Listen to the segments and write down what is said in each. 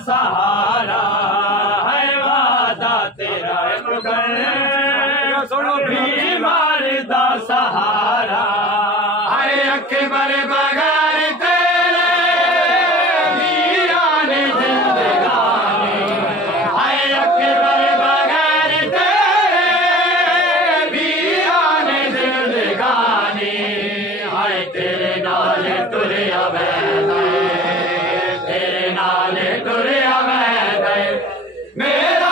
सहारा है वादा तेरा बीमार दा सहारा है अकबर बगैर तेरे वीरान जिंदगानी है अकबर बगैर तेरे वीरान जिंदगानी है तेरे नाल तुरिया तेरे नाल तुरिया मेरा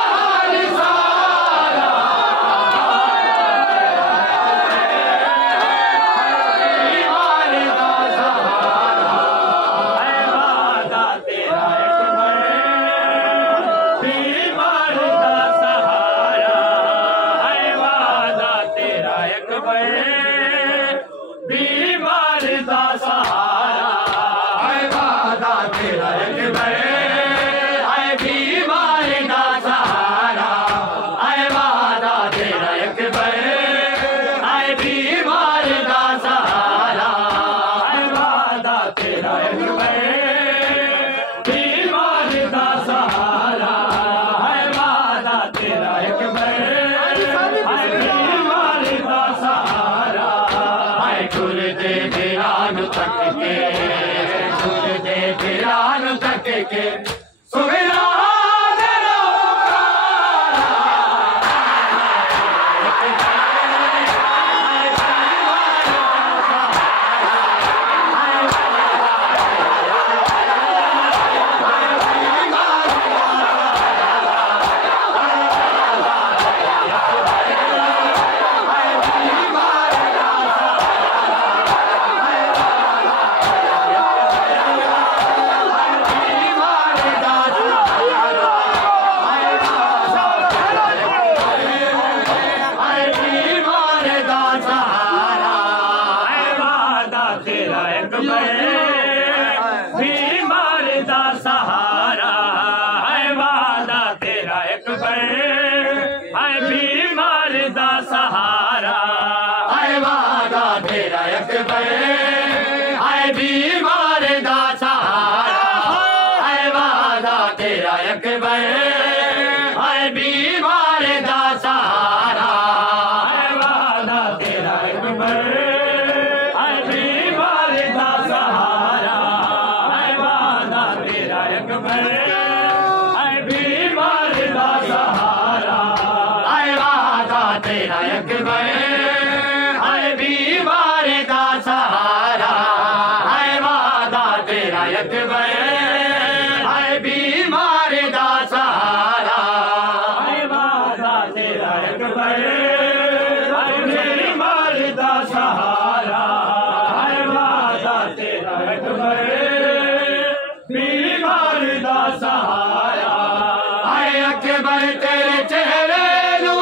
जहान सारा ईमान दा सहारा है वादा तेरा बीमार दा सहारा है वादा तेरा बीमार दा सहारा है वादा तेरा के सुविधा बीमार दा सहारा है वादा तेरा है बीमार दा सहारा है वादा तेरा है बीमार दा सहारा है वादा तेरा है बीमार दा सहारा है वादा तेरा अकबर तेरे चेहरे नू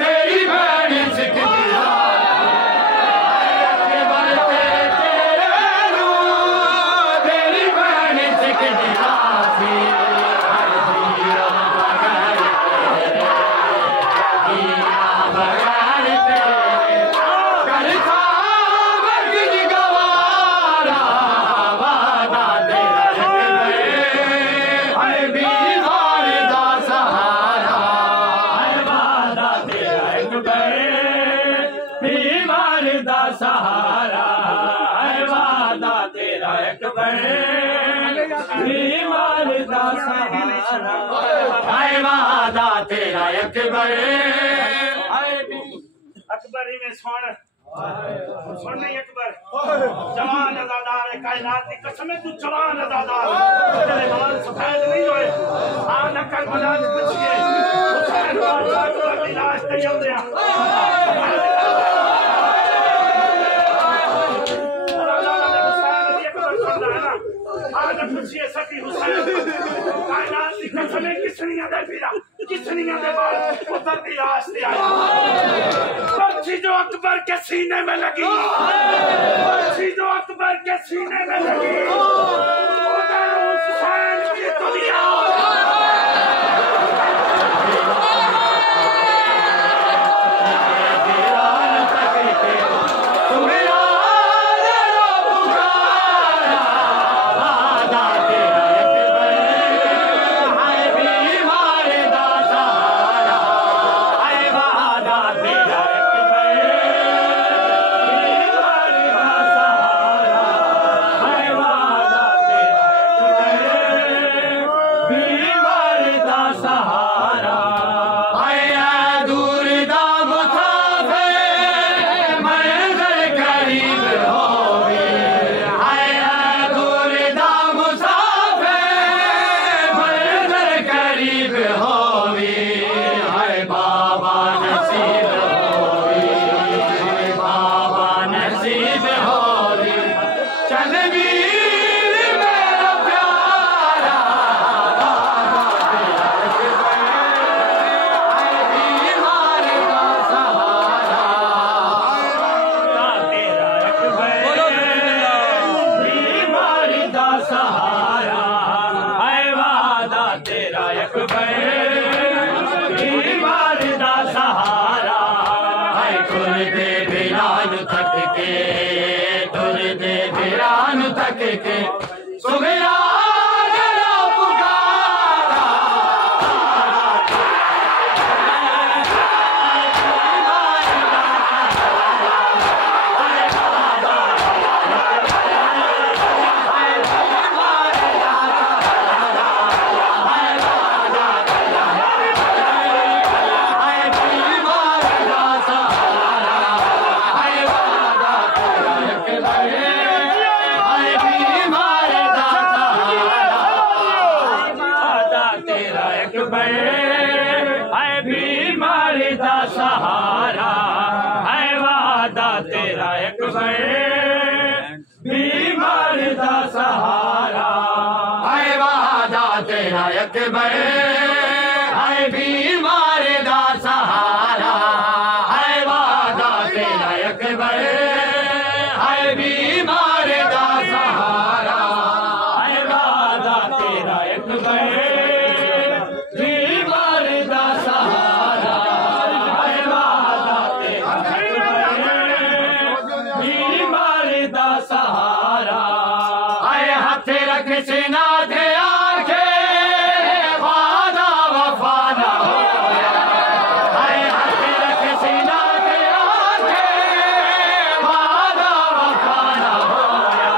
तेरी भैन सिख दिया अकबर तेरे चेहरे नू तेरी भैन सिख दिया बीमार दा सहारा है वादा तेरा बीमार दा सहारा है वादा तेरा अकबर में सुन नहीं अकबर जवान अज़ादार कायनात की कसम तू जवान अज़ादार तेरे बाल सफेद नहीं होए आ न करबला दे पूछिए हुसैन अकबर की लाश ते आंदे पूछिए सती हुसैन कायनात की कसम किसनिया दे फिरा किसनिया दे बाल पुत्र की लाश ते आई पर्ची जो अकबर के सीने में लगी पर्ची जो अकबर के सीने में लगी हुसैन की दुनिया नसीब होगी बाबा नसीब होगी चनवीर मेरा प्यारा बीमार का सहारा तेरा अकबर बीमार दा सहारा है वादा तेरा अकबर बीमार दा सहारा है टुरदे बिरान थक के टुरदे बिरान थक के सुगया जरा पुकारा बीमार दा सहारा है वादा तेरा अकबर बीमार दा सहारा है वादा तेरा अकबर है बीमार दा सहारा है वादा तेरा अकबर है बीमार दा सहारा है वादा तेरा अकबर बीमार दा सहारा है वादा तेरा अकबर बीमार दा सहारा आए हाथ रख सीना थे आके वादा वफा न होया आए हाथ रख सीना थे आके वादा वफा न होया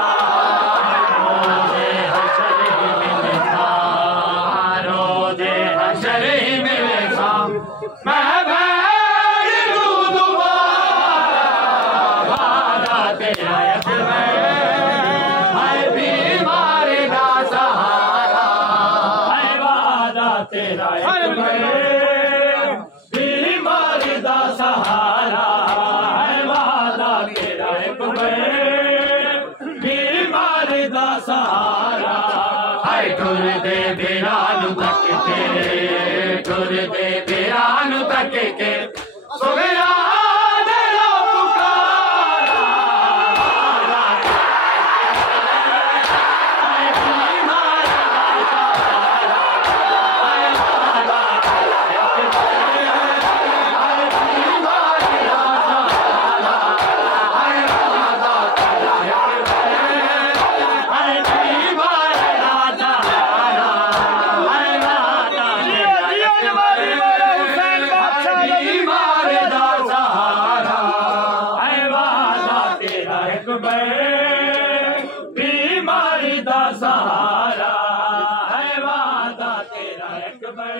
रोज़े हशर ही मिले सा मैं बैठ लूं दोबारा वादा तेरा अकबर है बीमार दा सहारा है वादा तेरा अकबर बीमार दा सहारा है वादा तेरा अकबर बीमार दा सहारा है टुरदे बिरान तक के टुरदे बिरान तक के सुगया जरा पुकारा बीमार दा सहारा है वादा तेरा अकबर